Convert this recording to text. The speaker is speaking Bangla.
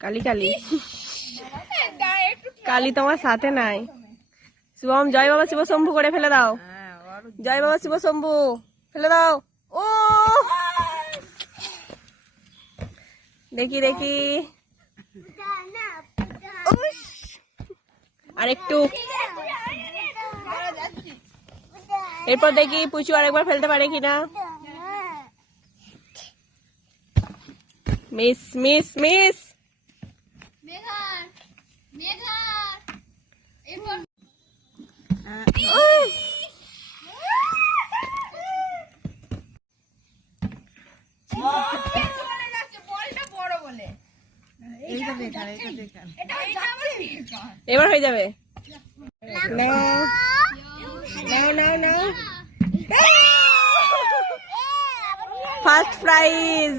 কালি কালি কালি তোমার সাথে নাই। শুভম জয় বাবা শিব শম্ভু করে ফেলে দাও। জয় বাবা শিব শম্ভু ফেলে দাও। ও দেখি দেখি আরেকটু, এরপর দেখি পুচু আরেকবার ফেলতে পারে কিনা। Miss miss miss. এবার হয়ে যাবে। First prize.